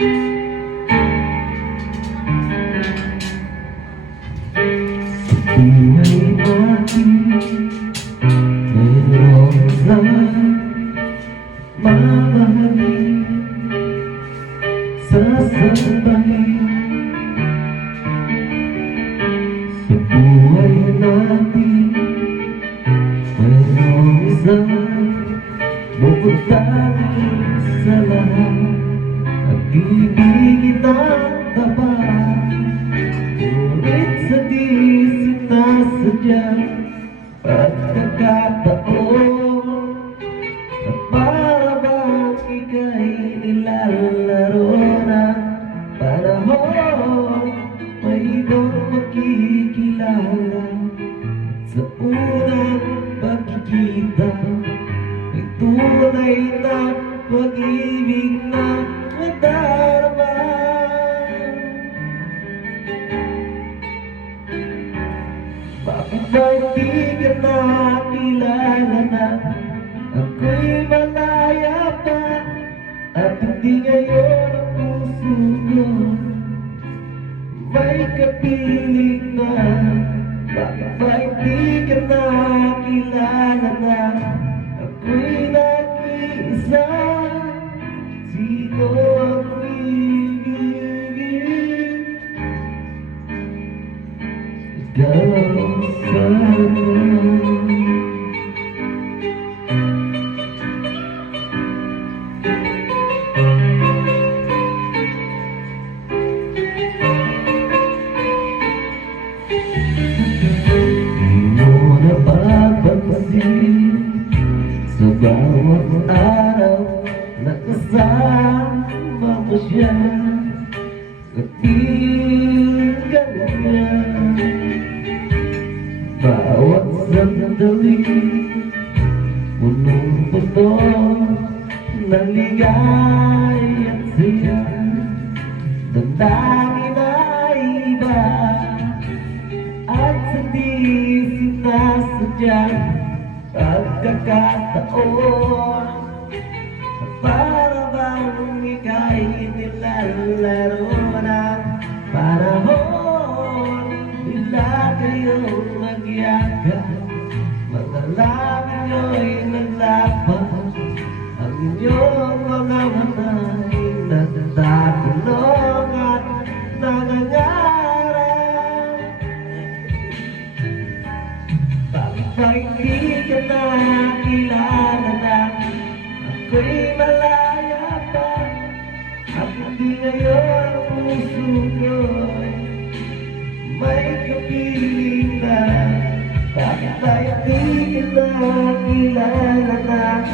Buhay natin mayroong isang mamahalin, sasabayin. Sa buhay natin mayroong isang bubutangin sa lahat at ibigin ang tapat. Ngunit sa di sinasadyang pagkakataon na para bang ika'y nilalaro ng panahon, may ibang makikilala. Sa unang pagkikita may tunay na pag-ibig na madarama. Bakit ba hindi ka nakilala na ako'y malaya pa at hindi ngayon ang puso ko may kapiling na? Bakit ba hindi ka nakilala na ako'y nag-iisa? Sino ang ibigin? Ikaw sana. Sa bawat araw na kasama mo siya, sa piling kanya, bawat sandali punong-puno ng ligay at siya. Damdamin ay iba at sa di sinasadyang pagkakataon na para bang ika'y nilalaro ng panahon. Bila kayong nagyakap, mga labi nyo'y naglapas, ang inyong mga mata'y nagtatanong at nangangarap. Bakit ba hindi ka nakilala na ako'y malaya pa at hindi ngayon ang puso ko'y may kapiling na? Bakit ba hindi ka nakilala na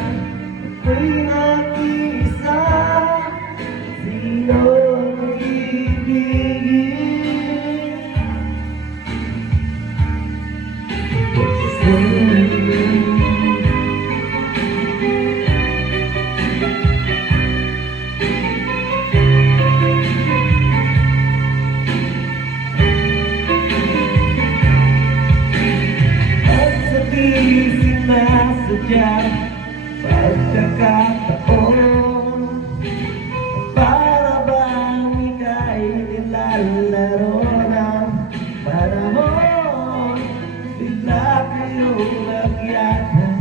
ako'y nag-iisa? Sino ang ibigin? Sinasadyang pagkakataon para bang ika'y nilalaro ng panahon. Bigla kayong nagyakap,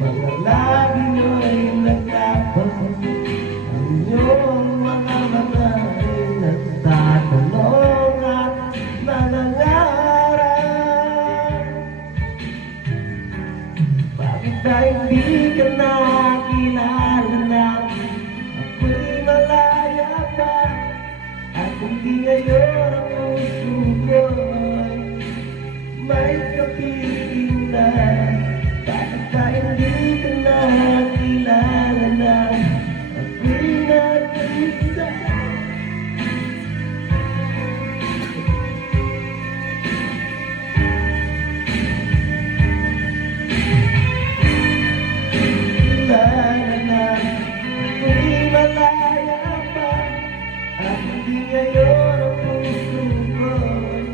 mga labi nyo'y naglapas, ang inyong mga mata ay nagtatanong at nangangarap. Bakit ba hindi ka nakilala na ako'y malaya pa at hindi ngayon ang puso ko'y may kapiling na? Bakit ba hindi ka nakilala na ako'y nag-iisa? Ngayon ang puso ko'y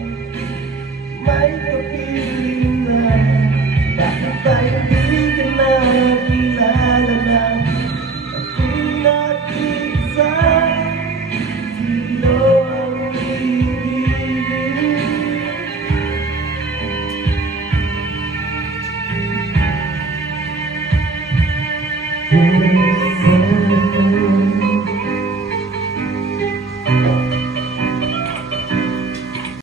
may kapiling na. Bakit ba hindi ka na Yung